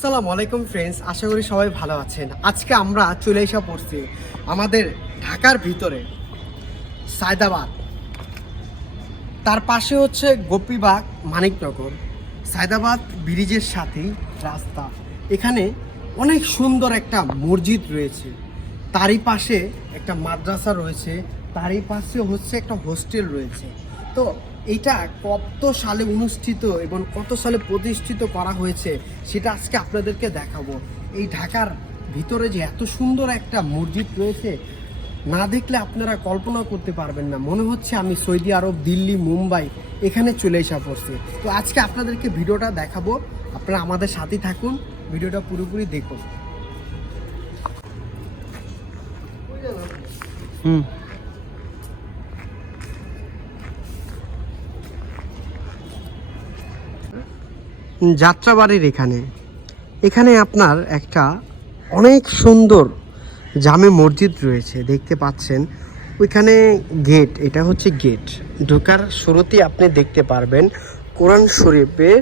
আসসালামু আলাইকুম ফ্রেন্ডস, আশা করি সবাই ভালো আছেন। আজকে আমরা চলে এসে পড়ছি আমাদের ঢাকার ভিতরে সায়দাবাদ, তার পাশে হচ্ছে গোপীবাগ, মানিকনগর। সায়দাবাদ ব্রিজের সাথেই রাস্তা। এখানে অনেক সুন্দর একটা মসজিদ রয়েছে, তারই পাশে একটা মাদ্রাসা রয়েছে, তারই পাশে হচ্ছে একটা হোস্টেল রয়েছে। তো এইটা কত সালে অনুষ্ঠিত এবং কত সালে প্রতিষ্ঠিত করা হয়েছে সেটা আজকে আপনাদেরকে দেখাবো। এই ঢাকার ভিতরে যে এত সুন্দর একটা মসজিদ রয়েছে, না দেখলে আপনারা কল্পনা করতে পারবেন না। মনে হচ্ছে আমি সৌদি আরব, দিল্লি, মুম্বাই এখানে চলে এসে পড়ছি। তো আজকে আপনাদেরকে ভিডিওটা দেখাবো, আপনারা আমাদের সাথেই থাকুন, ভিডিওটা পুরোপুরি দেখুন। যাত্রাবাড়ির এখানে আপনার একটা অনেক সুন্দর জামে মসজিদ রয়েছে, দেখতে পাচ্ছেন। ওইখানে গেট, এটা হচ্ছে গেট। ঢোকার শুরুতেই আপনি দেখতে পারবেন কোরআন শরীফের,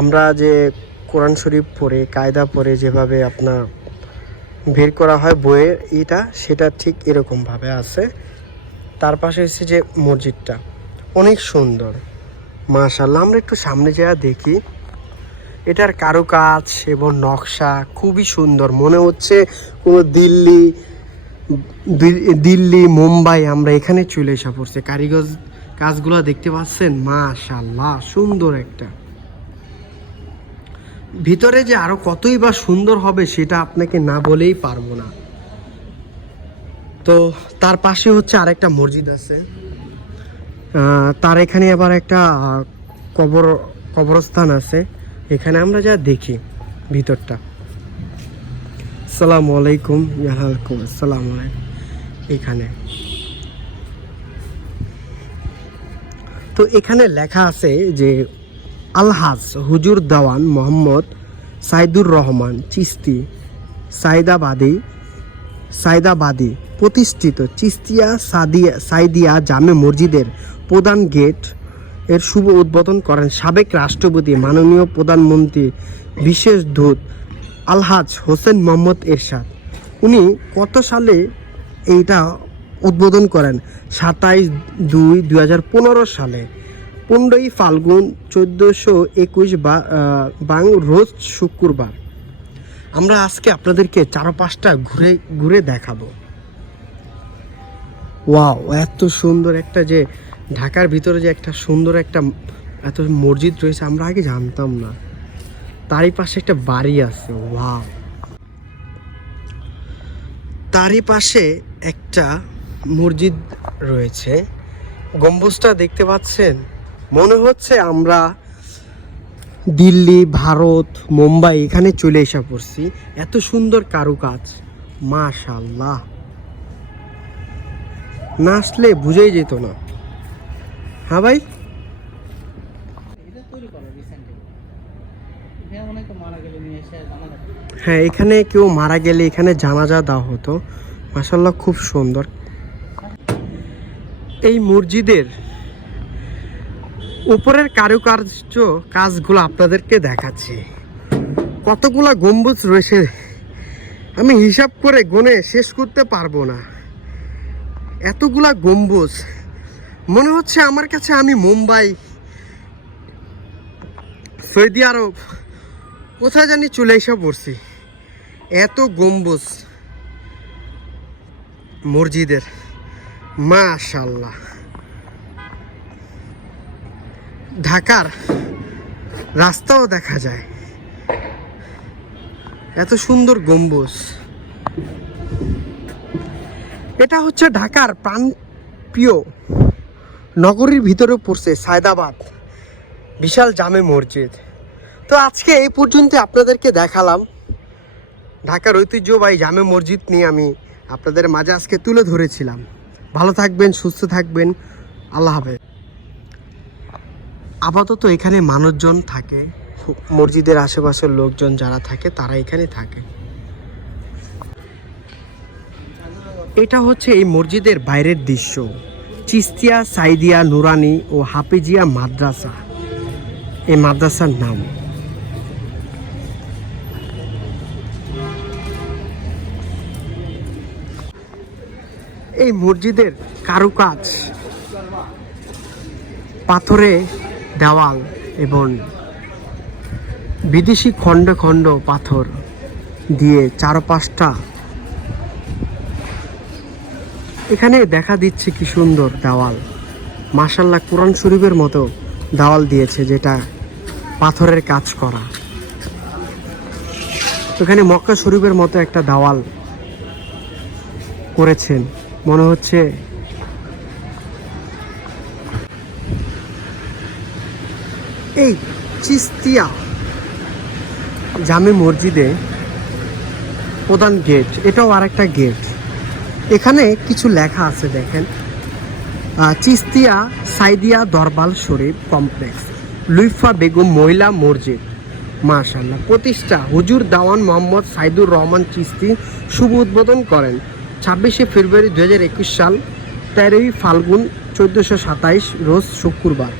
আমরা যে কোরআন শরীফ পড়ে কায়দা পড়ে যেভাবে আপনার বের করা হয় বইয়ে, সেটা ঠিক এরকমভাবে আছে। তার পাশে এসে যে মসজিদটা অনেক সুন্দর, মাশাআল্লাহ। আমরা একটু সামনে যাওয়া দেখি, এটার কারুকাজ এবং নকশা খুবই সুন্দর। মনে হচ্ছে কোনো দিল্লি, মুম্বাই আমরা এখানে চলে এসে পড়ছে। কারিগর কাজগুলো দেখতে পাচ্ছেন, মাশাআল্লাহ, সুন্দর একটা। ভিতরে যে আরো কতই বা সুন্দর হবে সেটা আপনাকে না বলেই পারবো না। তো তার পাশে হচ্ছে আরেকটা মসজিদ আছে, তার এখানে আবার একটা কবরস্থান আছে। এখানে আমরা যা দেখি ভিতরটা। আসসালামু আলাইকুম। ওয়ালাইকুম আসসালাম। এখানে তো এখানে লেখা আছে যে আলহাজ হুজুর দেওয়ান মোহাম্মদ সাইদুর রহমান চিস্তি সায়দাবাদী প্রতিষ্ঠিত চিস্তিয়া সাইদিয়া জামে মসজিদের প্রধান গেট এর শুভ উদ্বোধন করেন সাবেক রাষ্ট্রপতি, মাননীয় প্রধানমন্ত্রী, বিশেষ দূত আলহাজ হোসেন মোহাম্মদ এরশাদ। উনি কত সালে এইটা উদ্বোধন করেন? 27/2/2015 সালে, 15ই ফাল্গুন 1421 বাং রোজ শুক্রবার। আমরা আজকে আপনাদেরকে চারপাশটা ঘুরে দেখাবো। ওয়াও, এত সুন্দর একটা, যে ঢাকার ভিতরে যে একটা সুন্দর একটা এত মসজিদ রয়েছে আমরা আগে জানতাম না। তারই পাশে একটা বাড়ি আছে, ওয়াও। তারই পাশে একটা মসজিদ রয়েছে, গম্বুজটা দেখতে পাচ্ছেন। মনে হচ্ছে আমরা দিল্লি, ভারত, মুম্বাই এখানে চলে এসে পড়ছি। এত সুন্দর কারুকাজ, মাশাআল্লাহ, না আসলে বুঝেই যেত না। হ্যাঁ ভাই, হ্যাঁ, এখানে কেউ মারা গেলে এখানে জানাজা দেওয়া হতো। মাশাআল্লাহ, খুব সুন্দর। এই মসজিদের উপরের কারুকার্য কাজগুলো আপনাদেরকে দেখাচ্ছি। কতগুলা গম্বুজ রয়েছে আমি হিসাব করে গুনে শেষ করতে পারবো না, এতগুলা গম্বুজ। মনে হচ্ছে আমার কাছে আমি মুম্বাই, সৌদি আরব কোথায় জানি চলে এসে পড়ছি। এত গম্বুজ মসজিদের, মাশাআল্লাহ। ঢাকার রাস্তাও দেখা যায়, এত সুন্দর গম্বুজ। এটা হচ্ছে ঢাকার প্রাণপ্রিয় নগরীর ভিতরে পড়ছে সায়দাবাদ, বিশাল জামে মসজিদ। তো আজকে এই পর্যন্ত আপনাদেরকে দেখালাম ঢাকার ঐতিহ্যবাহী জামে মসজিদ নিয়ে আমি আপনাদের মাঝে আজকে তুলে ধরেছিলাম। ভালো থাকবেন, সুস্থ থাকবেন, আল্লাহ হাফেজ। আপাতত এখানে মানুষজন থাকে, মসজিদের আশেপাশের লোকজন যারা থাকে তারা এখানে থাকে। এটা হচ্ছে এই মসজিদের বাইরের দৃশ্য, চিস্তিয়া সাইদিয়া নুরানি ও হাফিজিয়া মাদ্রাসা, এই মাদ্রাসার নাম। এই মসজিদের কারুকাজ, পাথরে দেওয়াল এবং বিদেশি খণ্ড খণ্ড পাথর দিয়ে চারপাশটা এখানে দেখা দিচ্ছে কি সুন্দর দেওয়াল। মাশাআল্লাহ, কোরআন শরীফের মতো দেওয়াল দিয়েছে, যেটা পাথরের কাজ করা। এখানে মক্কা শরীফের মতো একটা দেওয়াল করেছেন মনে হচ্ছে। এই চিস্তিয়া জামে মসজিদে প্রধান গেট, এটাও আরেকটা গেট। এখানে কিছু লেখা আছে দেখেন, চিস্তিয়া সাইদিয়া দরবার শরীফ কমপ্লেক্স, লুইফা বেগম মহিলা মসজিদ। মাশাআল্লাহ, প্রতিষ্ঠা হুজুর দাওয়ান মোহাম্মদ সাইদুর রহমান চিস্তি শুভ উদ্বোধন করেন 26শে ফেব্রুয়ারি 2021 সাল, 13ই ফাল্গুন 1427 রোজ শুক্রবার।